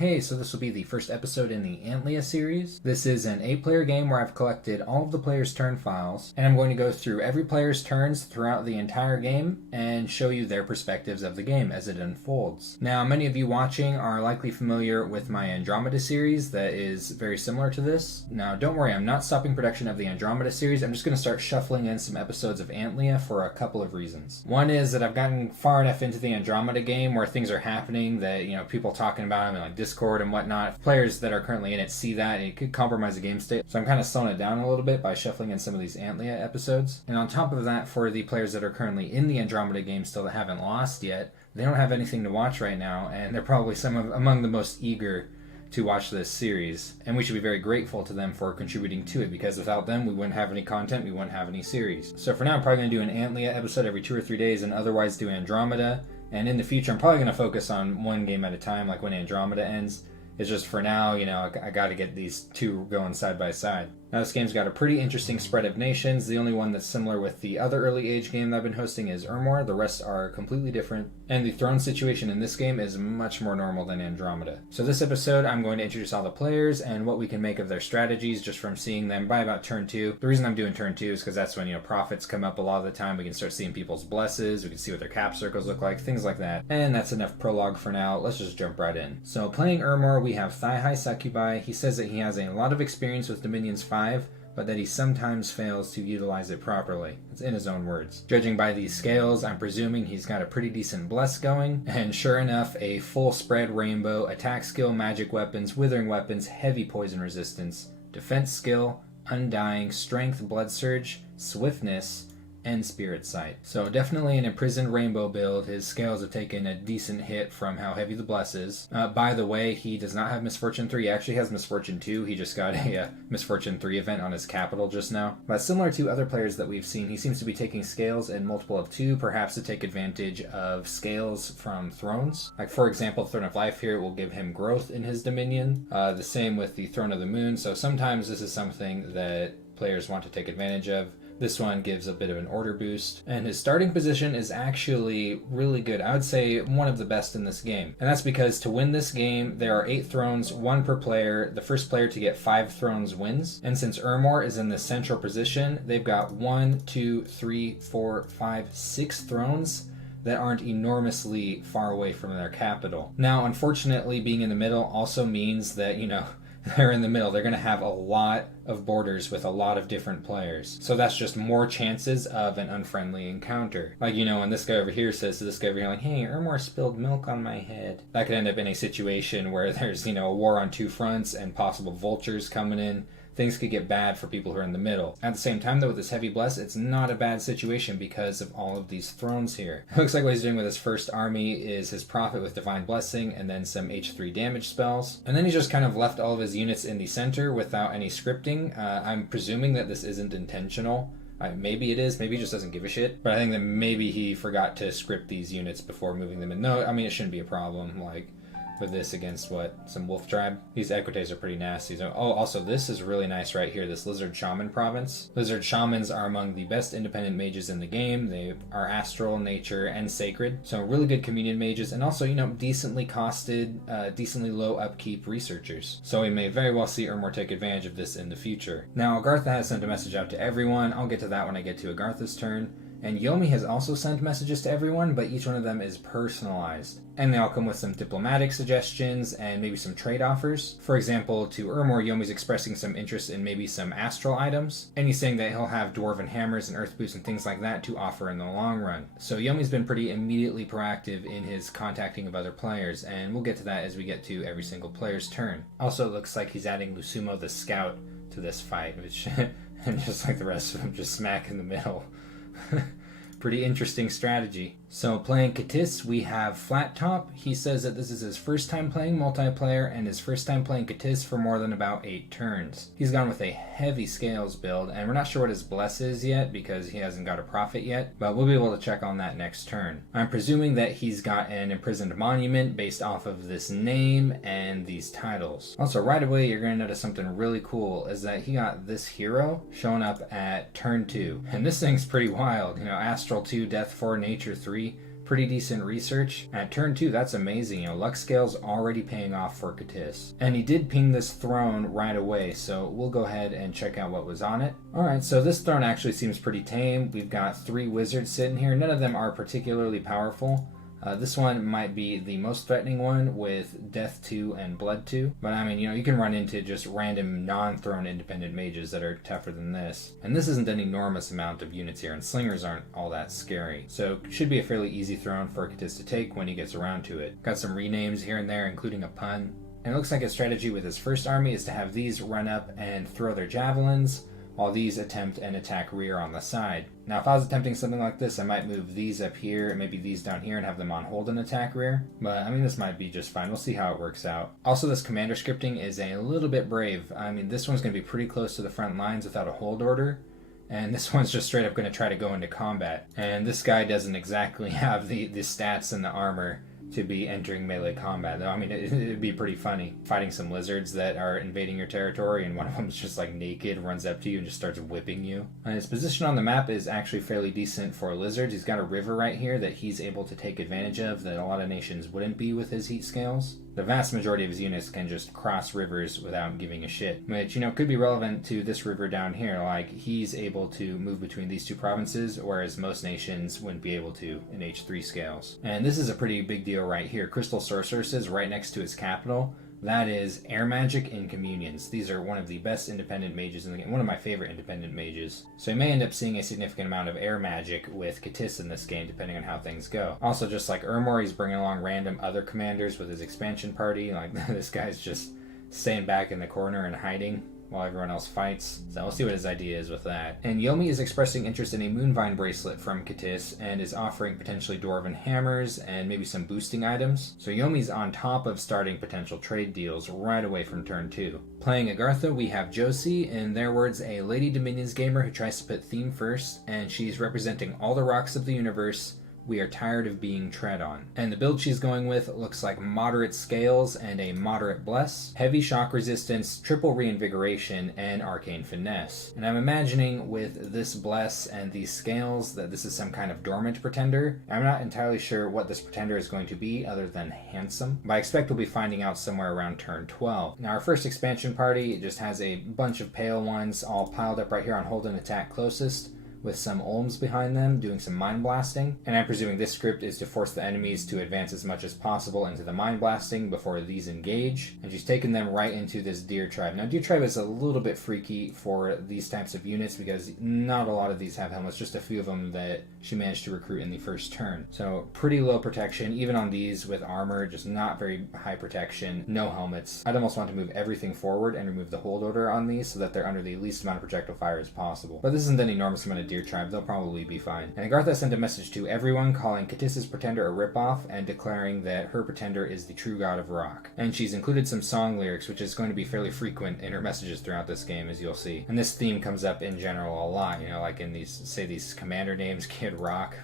Hey, so this will be the first episode in the Ant Lea series. This is an 8-player game where I've collected all of the players' turn files, and I'm going to go through every player's turns throughout the entire game and show you their perspectives of the game as it unfolds. Now, many of you watching are likely familiar with my Andromeda series that is very similar to this. Now, don't worry, I'm not stopping production of the Andromeda series. I'm just going to start shuffling in some episodes of Ant Lea for a couple of reasons. One is that I've gotten far enough into the Andromeda game where things are happening that, people talking about them and Discord and whatnot. If players that are currently in it see that, it could compromise the game state. So I'm kind of slowing it down a little bit by shuffling in some of these Ant Lea episodes. And on top of that, for the players that are currently in the Andromeda game still that haven't lost yet, they don't have anything to watch right now, and they're probably among the most eager to watch this series, and we should be very grateful to them for contributing to it, because without them we wouldn't have any content, we wouldn't have any series. So for now I'm probably going to do an Ant Lea episode every 2 or 3 days and otherwise do Andromeda, and in the future I'm probably going to focus on one game at a time, like when Andromeda ends. It's just for now, I got to get these two going side by side. Now this game's got a pretty interesting spread of nations. The only one that's similar with the other early age game that I've been hosting is Ermor. The rest are completely different. And the throne situation in this game is much more normal than Andromeda. So this episode, I'm going to introduce all the players and what we can make of their strategies just from seeing them by about turn 2. The reason I'm doing turn 2 is because that's when, profits come up a lot of the time. We can start seeing people's blesses. We can see what their cap circles look like, things like that. And that's enough prologue for now. Let's just jump right in. So playing Ermor, we have Thigh-High Succubi. He says that he has a lot of experience with Dominions 5, but that he sometimes fails to utilize it properly. It's in his own words. Judging by these scales, I'm presuming he's got a pretty decent bless going, and sure enough, a full spread rainbow, attack skill, magic weapons, withering weapons, heavy poison resistance, defense skill, undying, strength, blood surge, swiftness, and spirit sight. So definitely an imprisoned rainbow build. His scales have taken a decent hit from how heavy the bless is. By the way, he does not have Misfortune 3. He actually has Misfortune 2. He just got a Misfortune 3 event on his capital just now. But similar to other players that we've seen, he seems to be taking scales in multiple of 2, perhaps to take advantage of scales from thrones. Like for example, Throne of Life here will give him growth in his dominion. The same with the Throne of the Moon. So sometimes this is something that players want to take advantage of. This one gives a bit of an order boost, and his starting position is actually really good. I would say one of the best in this game. And that's because to win this game, there are 8 thrones, 1 per player. The first player to get 5 thrones wins. And since Ermor is in the central position, they've got 1, 2, 3, 4, 5, 6 thrones that aren't enormously far away from their capital. Now, unfortunately, being in the middle also means that, they're in the middle. They're going to have a lot of borders with a lot of different players. So that's just more chances of an unfriendly encounter. Like, when this guy over here says to this guy over here, like, hey, Ermor spilled milk on my head. That could end up in a situation where there's, a war on 2 fronts and possible vultures coming in. Things could get bad for people who are in the middle. At the same time, though, with this heavy bless, it's not a bad situation because of all of these thrones here. It looks like what he's doing with his first army is his prophet with Divine Blessing and then some H3 damage spells. And then he's just kind of left all of his units in the center without any scripting. I'm presuming that this isn't intentional. Maybe it is, maybe he just doesn't give a shit. But I think that maybe he forgot to script these units before moving them in. No, it shouldn't be a problem. With this against some wolf tribe. These equites are pretty nasty. So, also this is really nice right here, this Lizard Shaman province. Lizard Shamans are among the best independent mages in the game. They are astral, nature, and sacred. So really good communion mages, and also, decently costed, decently low upkeep researchers. So we may very well see Ermor take advantage of this in the future. Now, Agartha has sent a message out to everyone. I'll get to that when I get to Agartha's turn. And Yomi has also sent messages to everyone, but each one of them is personalized. And they all come with some diplomatic suggestions and maybe some trade offers. For example, to Ermor, Yomi's expressing some interest in maybe some astral items. And he's saying that he'll have dwarven hammers and earth boots and things like that to offer in the long run. So Yomi's been pretty immediately proactive in his contacting of other players, and we'll get to that as we get to every single player's turn. Also, it looks like he's adding Lusumo the Scout to this fight, which, and just like the rest of them, just smack in the middle. Pretty interesting strategy. So playing Ctis, we have Flat Top. He says that this is his first time playing multiplayer and his first time playing Ctis for more than about 8 turns. He's gone with a heavy scales build, and we're not sure what his bless is yet because he hasn't got a prophet yet, but we'll be able to check on that next turn. I'm presuming that he's got an imprisoned monument based off of this name and these titles. Also, right away, you're going to notice something really cool is that he got this hero showing up at turn 2. And this thing's pretty wild. Astral 2, Death 4, Nature 3. pretty decent research. At turn 2, that's amazing. Luck scale's already paying off for Ctis. And he did ping this throne right away, so we'll go ahead and check out what was on it. Alright, so this throne actually seems pretty tame. We've got 3 wizards sitting here. None of them are particularly powerful. This one might be the most threatening one with Death 2 and Blood 2. But I mean, you can run into just random non-throne independent mages that are tougher than this. And this isn't an enormous amount of units here, and slingers aren't all that scary. So it should be a fairly easy throne for Ctis to take when he gets around to it. Got some renames here and there, including a pun. And it looks like his strategy with his first army is to have these run up and throw their javelins, while these attempt an attack rear on the side. Now if I was attempting something like this, I might move these up here and maybe these down here and have them on hold and attack rear. But I mean, this might be just fine. We'll see how it works out. Also, this commander scripting is a little bit brave. I mean, this one's going to be pretty close to the front lines without a hold order. And this one's just straight up going to try to go into combat. And this guy doesn't exactly have the stats and the armor to be entering melee combat, though. I mean, it'd be pretty funny fighting some lizards that are invading your territory, and one of them's just like naked, runs up to you and just starts whipping you. And his position on the map is actually fairly decent for lizards. He's got a river right here that he's able to take advantage of that a lot of nations wouldn't be with his heat scales. The vast majority of his units can just cross rivers without giving a shit, which, could be relevant to this river down here. Like, he's able to move between these 2 provinces, whereas most nations wouldn't be able to in H3 scales. And this is a pretty big deal right here. Crystal Sorceresses right next to its capital. That is air magic in communions. These are one of the best independent mages in the game, one of my favorite independent mages. So you may end up seeing a significant amount of air magic with Ctis in this game, depending on how things go. Also, just like Ermor, he's bringing along random other commanders with his expansion party. Like, this guy's just staying back in the corner and hiding while everyone else fights. So we'll see what his idea is with that. And Yomi is expressing interest in a Moonvine bracelet from Ctis and is offering potentially Dwarven hammers and maybe some boosting items. So Yomi's on top of starting potential trade deals right away from turn 2. Playing Agartha, we have Josie, in their words, a Lady Dominions gamer who tries to put theme first, and she's representing all the rocks of the universe. We are tired of being tread on. And the build she's going with looks like moderate scales and a moderate bless, heavy shock resistance, triple reinvigoration, and arcane finesse. And I'm imagining with this bless and these scales that this is some kind of dormant pretender. I'm not entirely sure what this pretender is going to be other than handsome, but I expect we'll be finding out somewhere around turn 12. Now our first expansion party just has a bunch of pale ones all piled up right here on hold and attack closest, with some Olms behind them doing some mind blasting. And I'm presuming this script is to force the enemies to advance as much as possible into the mind blasting before these engage. And she's taken them right into this Deer Tribe. Now Deer Tribe is a little bit freaky for these types of units because not a lot of these have helmets, just a few of them that she managed to recruit in the first turn. So pretty low protection, even on these with armor, just not very high protection, no helmets. I'd almost want to move everything forward and remove the hold order on these so that they're under the least amount of projectile fire as possible. But this isn't an enormous amount of Deer Tribe, they'll probably be fine. And Agartha sent a message to everyone calling Ctis' Pretender a ripoff and declaring that her Pretender is the true god of rock. And she's included some song lyrics, which is going to be fairly frequent in her messages throughout this game, as you'll see. And this theme comes up in general a lot, like in these, say, these commander names, Kid Rock,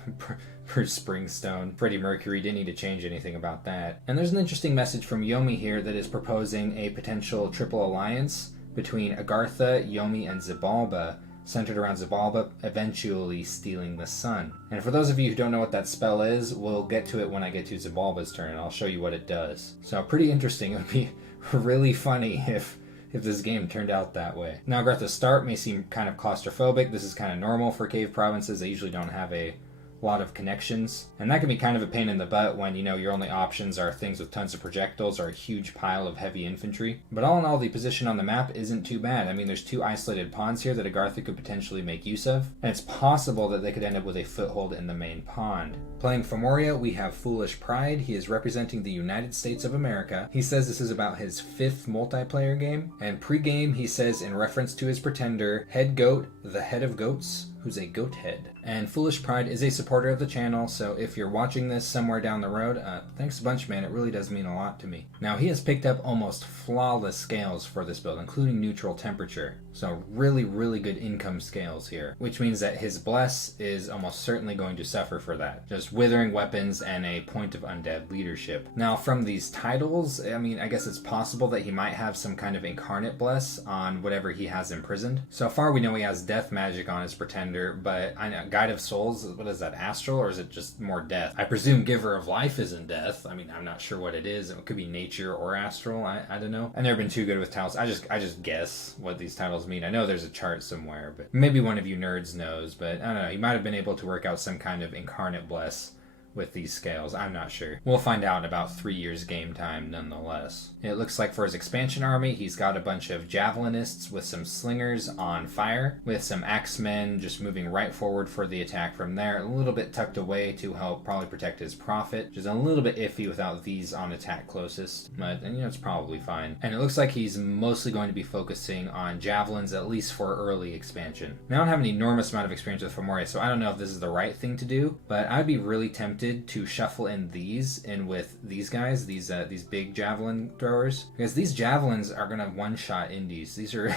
Bruce Springstone, Freddie Mercury. Didn't need to change anything about that. And there's an interesting message from Yomi here that is proposing a potential triple alliance between Agartha, Yomi, and Xibalba, centered around Xibalba eventually stealing the sun. And for those of you who don't know what that spell is, we'll get to it when I get to Xibalba's turn, and I'll show you what it does. So pretty interesting. It would be really funny if this game turned out that way. Now Agartha's start may seem kind of claustrophobic. This is kind of normal for cave provinces. They usually don't have a lot of connections, and that can be kind of a pain in the butt when your only options are things with tons of projectiles or a huge pile of heavy infantry. But all in all, the position on the map isn't too bad. I mean, there's 2 isolated pawns here that Agartha could potentially make use of, and it's possible that they could end up with a foothold in the main pond. Playing Fomoria, we have Foolish Pride. He is representing the United States of America. He says this is about his 5th multiplayer game, and pre-game he says, in reference to his pretender, Head Goat, the head of goats, who's a goat head. And Foolish Pride is a supporter of the channel, so if you're watching this somewhere down the road, thanks a bunch, man. It really does mean a lot to me. Now, he has picked up almost flawless scales for this build, including neutral temperature. So really, really good income scales here, which means that his bless is almost certainly going to suffer for that. Just withering weapons and a point of undead leadership. Now from these titles, I mean, I guess it's possible that he might have some kind of incarnate bless on whatever he has imprisoned. So far we know he has death magic on his pretender, but I know Guide of Souls, what is that, astral, or is it just more death? I presume Giver of Life isn't death. I mean, I'm not sure what it is. It could be nature or astral. I don't know. I've never been too good with titles. I just guess what these titles mean. I know there's a chart somewhere, but maybe one of you nerds knows, but I don't know. He might have been able to work out some kind of incarnate bless with these scales. I'm not sure. We'll find out in about 3 years game time nonetheless. It looks like for his expansion army, he's got a bunch of javelinists with some slingers on fire, with some axemen just moving right forward for the attack from there, a little bit tucked away to help probably protect his prophet, which is a little bit iffy without these on attack closest, but it's probably fine. And it looks like he's mostly going to be focusing on javelins, at least for early expansion. Now I don't have an enormous amount of experience with Fomoria, so I don't know if this is the right thing to do, but I'd be really tempted to shuffle in these in with these guys, these big javelin throwers, because these javelins are gonna one-shot indies. These are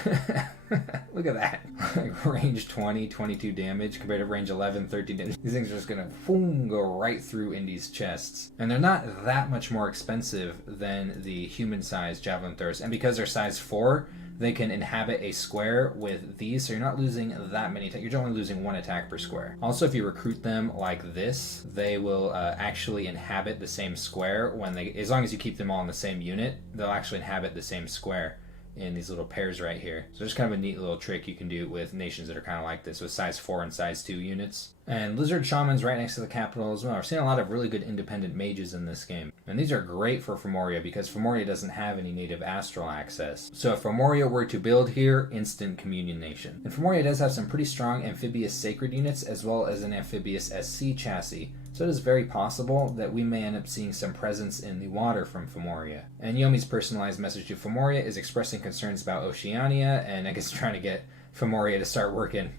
look at that. Like range 20, 22 damage compared to range 11, 13 damage. These things are just gonna boom, go right through indies' chests. And they're not that much more expensive than the human-sized javelin throwers. And because they're size 4, they can inhabit a square with these, so you're not losing that many attacks. You're only losing 1 attack per square. Also, if you recruit them like this, they will actually inhabit the same square when they, as long as you keep them all in the same unit, they'll actually inhabit the same square in these little pairs right here. So there's kind of a neat little trick you can do with nations that are kind of like this, with size 4 and size 2 units. And Lizard Shaman's right next to the capital as well. We're seeing a lot of really good independent mages in this game. And these are great for Fomoria because Fomoria doesn't have any native astral access. So if Fomoria were to build here, instant communion nation. And Fomoria does have some pretty strong amphibious sacred units as well as an amphibious SC chassis. So it is very possible that we may end up seeing some presence in the water from Fomoria. And Yomi's personalized message to Fomoria is expressing concerns about Oceania, and I guess trying to get Fomoria to start working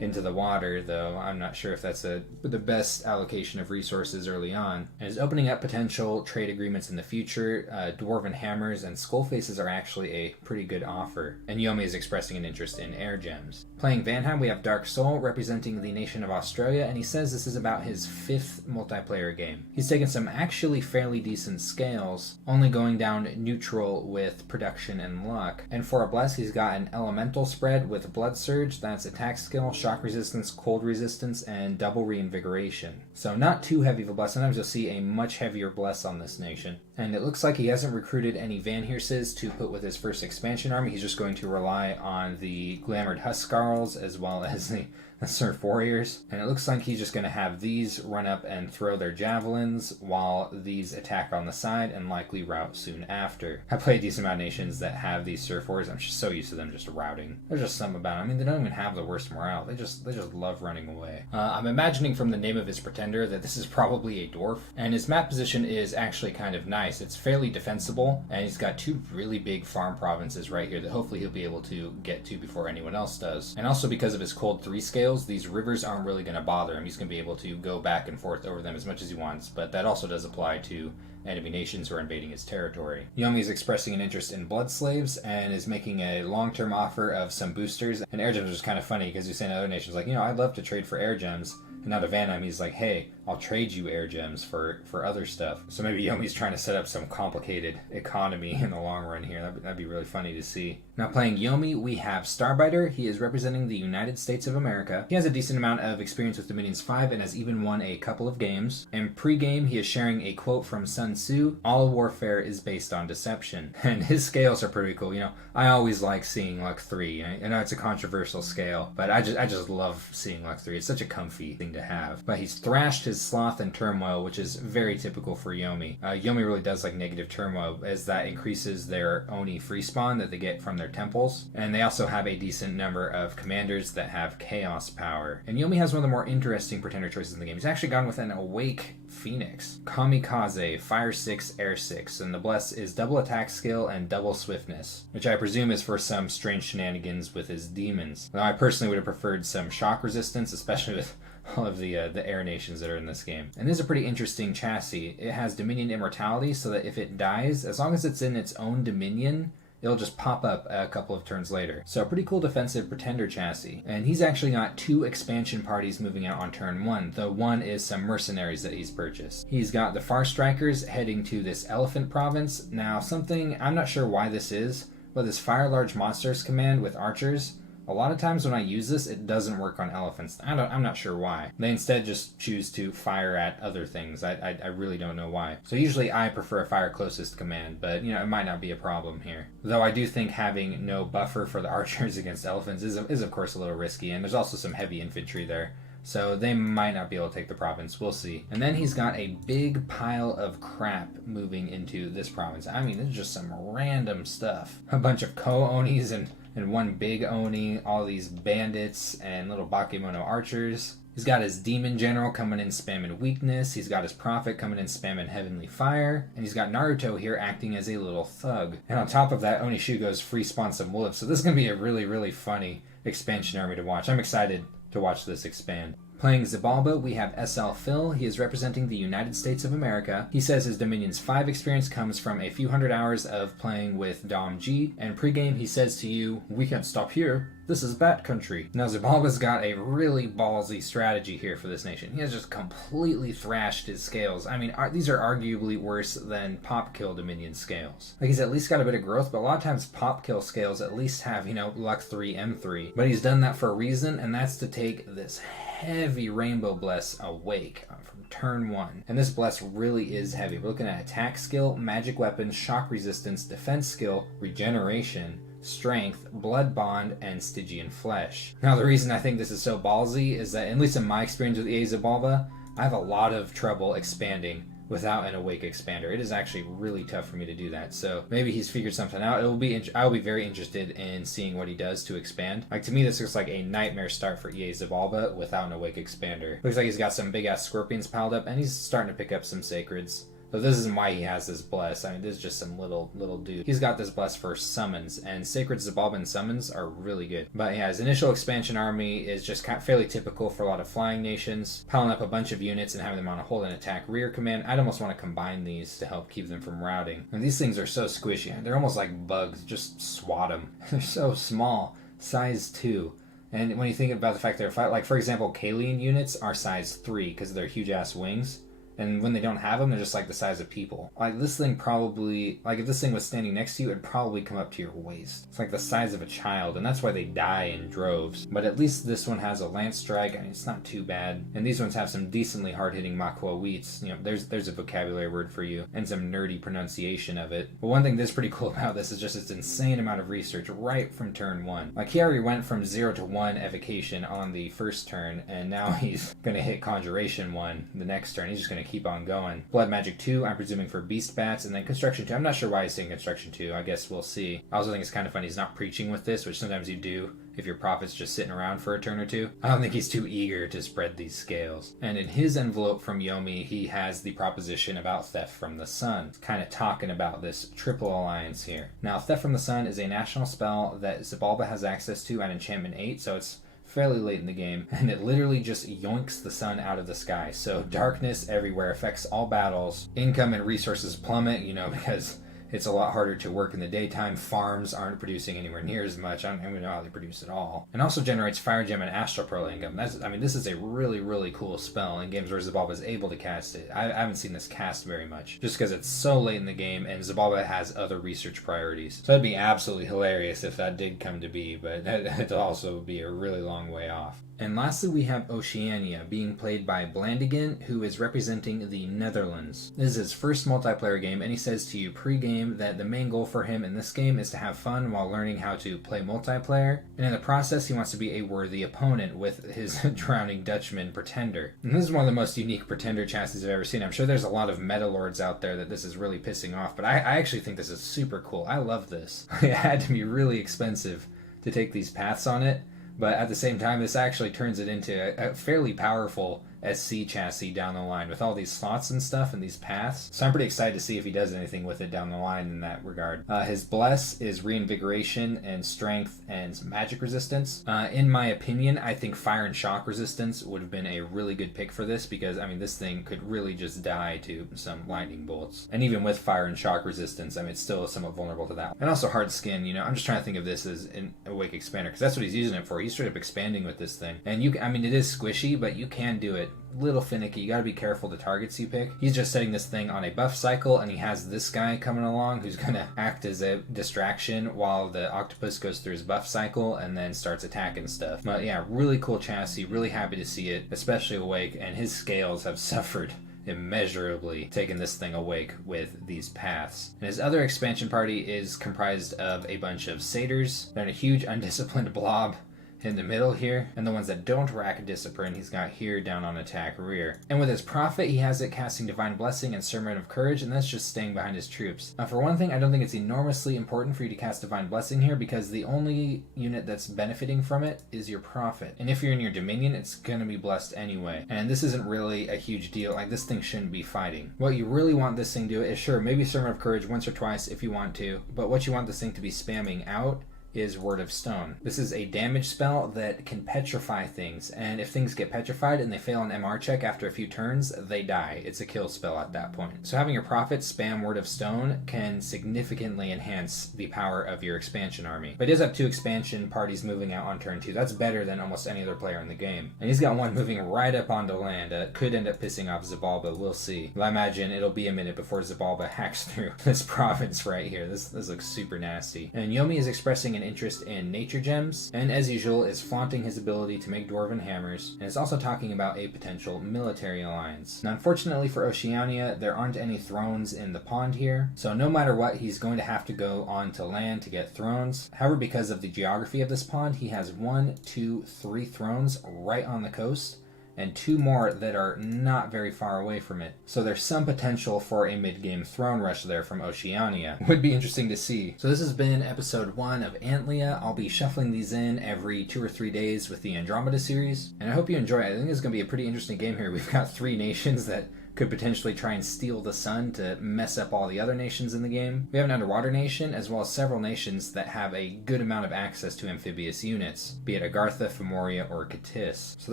into the water, though I'm not sure if that's the best allocation of resources early on. And is opening up potential trade agreements in the future. Dwarven hammers and skull faces are actually a pretty good offer. And Yomi is expressing an interest in air gems. Playing Vanheim, we have Dark Soul representing the nation of Australia, and he says this is about his 5th multiplayer game. He's taken some actually fairly decent scales, only going down neutral with production and luck. And for a bless, he's got an elemental spread with Blood Surge, that's attack skill, shock resistance, cold resistance, and double reinvigoration. So not too heavy of a bless. Sometimes you'll see a much heavier bless on this nation. And it looks like he hasn't recruited any Vanheerses to put with his first expansion army. He's just going to rely on the Glamored Huskarls as well as the Surf Warriors. And it looks like he's just going to have these run up and throw their javelins while these attack on the side and likely rout soon after. I play a decent amount of nations that have these Surf Warriors. I'm just so used to them just routing. There's just something about them. I mean, they don't even have the worst morale. They just love running away. I'm imagining from the name of his pretender that this is probably a dwarf. And his map position is actually kind of nice. It's fairly defensible. And he's got 2 really big farm provinces right here that hopefully he'll be able to get to before anyone else does. And also because of his cold 3 scale, these rivers aren't really going to bother him. He's going to be able to go back and forth over them as much as he wants, but that also does apply to enemy nations who are invading his territory. Yomi is expressing an interest in blood slaves and is making a long-term offer of some boosters. And air gems is kind of funny because you're saying to other nations, like, I'd love to trade for air gems. And now to Vanheim, he's like, hey, I'll trade you air gems for other stuff. So maybe Yomi's trying to set up some complicated economy in the long run here. That'd be really funny to see. Now playing Yomi, we have Starbiter. He is representing the United States of America. He has a decent amount of experience with Dominions 5 and has even won a couple of games. And pre-game, he is sharing a quote from Sun Tzu: all warfare is based on deception. And his scales are pretty cool. I always like seeing Luck 3. I know it's a controversial scale, but I just love seeing Luck 3. It's such a comfy thing to have. But he's thrashed his Sloth and Turmoil, which is very typical for Yomi. Yomi really does like negative turmoil, as that increases their Oni free spawn that they get from their temples. And they also have a decent number of commanders that have chaos power. And Yomi has one of the more interesting pretender choices in the game. He's actually gone with an Awake Phoenix. Kamikaze, Fire 6, Air 6, and the bless is double attack skill and double swiftness, which I presume is for some strange shenanigans with his demons. Now I personally would have preferred some shock resistance, especially with all of the air nations that are in this game. And this is a pretty interesting chassis. It has Dominion Immortality, so that if it dies, as long as it's in its own Dominion, it'll just pop up a couple of turns later. So a pretty cool defensive pretender chassis. And he's actually got 2 expansion parties moving out on turn 1, though one is some mercenaries that he's purchased. He's got the Far Strikers heading to this Elephant province. Now something, I'm not sure why this is, but this Fire Large Monsters command with archers, a lot of times when I use this, it doesn't work on elephants. I'm not sure why. They instead just choose to fire at other things. I really don't know why. So usually I prefer a fire closest command, but it might not be a problem here. Though I do think having no buffer for the archers against elephants is of course a little risky, and there's also some heavy infantry there. So they might not be able to take the province. We'll see. And then he's got a big pile of crap moving into this province. I mean, this is just some random stuff. A bunch of ko-onis and one big oni, all these bandits and little bakemono archers. He's got his demon general coming in spamming weakness. He's got his prophet coming in spamming heavenly fire. And he's got Naruto here acting as a little thug. And on top of that, Onishugo's free spawn some wolves. So this is going to be a really, really funny expansion army to watch. I'm excited to watch this expand. Playing Xibalba, we have SL Phil. He is representing the United States of America. He says his Dominion's 5 experience comes from a few hundred hours of playing with Dom G, and pregame he says to you, "We can't stop here. This is Bat Country." Now Xibalba's got a really ballsy strategy here for this nation. He has just completely thrashed his scales. I mean, these are arguably worse than pop kill Dominion scales. Like, he's at least got a bit of growth, but a lot of times pop kill scales at least have, luck 3, M3. But he's done that for a reason, and that's to take this heavy Rainbow Bless awake from turn 1. And this Bless really is heavy. We're looking at attack skill, magic weapons, shock resistance, defense skill, regeneration, strength, blood bond, and Stygian flesh. Now the reason I think this is so ballsy is that, at least in my experience with EA Xibalba, I have a lot of trouble expanding without an awake expander. It is actually really tough for me to do that. So maybe he's figured something out. I'll be very interested in seeing what he does to expand. Like, to me, this looks like a nightmare start for EA Xibalba without an awake expander. Looks like he's got some big ass scorpions piled up, and he's starting to pick up some sacreds. So this isn't why he has this bless. I mean, this is just some little dude. He's got this bless for summons, and Sacred Xibalban summons are really good. But yeah, his initial expansion army is just fairly typical for a lot of flying nations. Piling up a bunch of units and having them on a hold and attack rear command. I'd almost want to combine these to help keep them from routing. And these things are so squishy. They're almost like bugs. Just swat them. They're so small. Size 2. And when you think about the fact they're like, for example, Kalian units are size 3 because of their huge ass wings. And when they don't have them, they're just like the size of people. Like, this thing probably, like, if this thing was standing next to you, it'd probably come up to your waist. It's like the size of a child, and that's why they die in droves. But at least this one has a lance strike. I mean, it's not too bad. And these ones have some decently hard-hitting Makwa Wheats. There's a vocabulary word for you, and some nerdy pronunciation of it. But one thing that's pretty cool about this is just its insane amount of research right from turn 1. Like, he already went from 0 to 1 evocation on the first turn, and now he's gonna hit Conjuration 1 the next turn. He's just gonna keep on going. Blood Magic 2, I'm presuming for Beast Bats, and then Construction 2. I'm not sure why he's saying Construction 2. I guess we'll see. I also think it's kind of funny he's not preaching with this, which sometimes you do if your prophet's just sitting around for a turn or two. I don't think he's too eager to spread these scales. And in his envelope from Yomi, he has the proposition about Theft from the Sun. It's kind of talking about this triple alliance here. Now, Theft from the Sun is a national spell that Xibalba has access to at Enchantment 8, so it's fairly late in the game, and it literally just yoinks the sun out of the sky. So darkness everywhere affects all battles. Income and resources plummet, because it's a lot harder to work in the daytime. Farms aren't producing anywhere near as much. I don't even know how they produce it all. And also generates Fire Gem and Astral Pearl income. This is a really, really cool spell in games where Xibalba is able to cast it. I haven't seen this cast very much, just because it's so late in the game and Xibalba has other research priorities. So it'd be absolutely hilarious if that did come to be, but it'd also be a really long way off. And lastly, we have Oceania, being played by Blandigan, who is representing the Netherlands. This is his first multiplayer game, and he says to you pre-game that the main goal for him in this game is to have fun while learning how to play multiplayer, and in the process he wants to be a worthy opponent with his drowning Dutchman Pretender. And this is one of the most unique Pretender chassis I've ever seen. I'm sure there's a lot of meta lords out there that this is really pissing off, but I actually think this is super cool. I love this. It had to be really expensive to take these paths on it. But at the same time, this actually turns it into a fairly powerful SC chassis down the line with all these slots and stuff and these paths. So I'm pretty excited to see if he does anything with it down the line in that regard. His Bless is reinvigoration and strength and magic resistance. In my opinion, I think fire and shock resistance would have been a really good pick for this because, I mean, this thing could really just die to some lightning bolts. And even with fire and shock resistance, I mean, it's still somewhat vulnerable to that. And also hard skin, you know, I'm just trying to think of this as an Awake Expander because that's what he's using it for. He's straight up expanding with this thing. And I mean, it is squishy, but you can do it little finicky. You gotta be careful the targets you pick. He's just setting this thing on a buff cycle, and he has this guy coming along who's gonna act as a distraction while the octopus goes through his buff cycle and then starts attacking stuff. But yeah, really cool chassis, really happy to see it, especially Awake, and his scales have suffered immeasurably taking this thing awake with these paths. And his other expansion party is comprised of a bunch of satyrs. They're in a huge undisciplined blob in the middle here, and the ones that don't rack discipline he's got here down on attack rear. And with his Prophet, he has it casting Divine Blessing and Sermon of Courage, and that's just staying behind his troops. Now, for one thing, I don't think it's enormously important for you to cast Divine Blessing here because the only unit that's benefiting from it is your Prophet. And if you're in your Dominion, it's going to be blessed anyway. And this isn't really a huge deal. Like, this thing shouldn't be fighting. What you really want this thing to do is, sure, maybe Sermon of Courage once or twice if you want to, but what you want this thing to be spamming out is Word of Stone. This is a damage spell that can petrify things, and if things get petrified and they fail an MR check after a few turns, they die. It's a kill spell at that point. So having your Prophet spam Word of Stone can significantly enhance the power of your expansion army. But he does have 2 expansion parties moving out on turn 2. That's better than almost any other player in the game. And he's got one moving right up onto land. Could end up pissing off Xibalba, we'll see. I imagine it'll be a minute before Xibalba hacks through this province right here. This looks super nasty. And Yomi is expressing an interest in nature gems, and as usual is flaunting his ability to make dwarven hammers, and is also talking about a potential military alliance. Now, unfortunately for Oceania, there aren't any thrones in the pond here, so no matter what, he's going to have to go onto land to get thrones. However, because of the geography of this pond, he has 1, 2, 3 thrones right on the coast, and 2 more that are not very far away from it. So there's some potential for a mid-game throne rush there from Oceania. Would be interesting to see. So this has been episode 1 of Antlia. I'll be shuffling these in every 2 or 3 days with the Andromeda series, and I hope you enjoy it. I think it's going to be a pretty interesting game here. We've got 3 nations that could potentially try and steal the sun to mess up all the other nations in the game. We have an underwater nation, as well as several nations that have a good amount of access to amphibious units, be it Agartha, Fomoria, or Ctis. So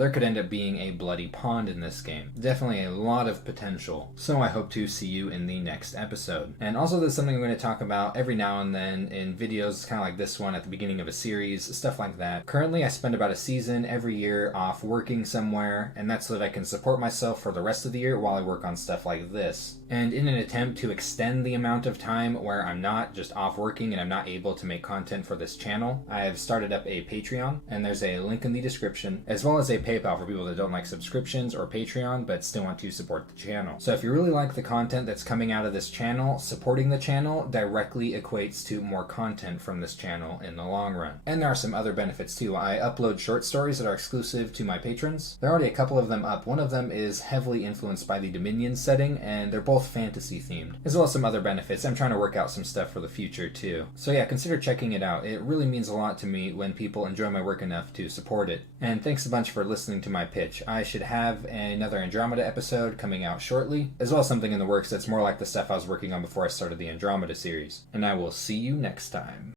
there could end up being a bloody pond in this game. Definitely a lot of potential. So I hope to see you in the next episode. And also there's something I'm going to talk about every now and then in videos kind of like this one at the beginning of a series, stuff like that. Currently I spend about a season every year off working somewhere, and that's so that I can support myself for the rest of the year while I work on stuff like this. And in an attempt to extend the amount of time where I'm not just off working and I'm not able to make content for this channel, I have started up a Patreon, and there's a link in the description, as well as a PayPal for people that don't like subscriptions or Patreon but still want to support the channel. So if you really like the content that's coming out of this channel, supporting the channel directly equates to more content from this channel in the long run. And there are some other benefits too. I upload short stories that are exclusive to my patrons. There are already a couple of them up. One of them is heavily influenced by the Dominion setting, and they're both fantasy themed, as well as some other benefits. I'm trying to work out some stuff for the future too. So yeah, consider checking it out. It really means a lot to me when people enjoy my work enough to support it. And thanks a bunch for listening to my pitch. I should have another Andromeda episode coming out shortly, as well as something in the works that's more like the stuff I was working on before I started the Andromeda series. And I will see you next time.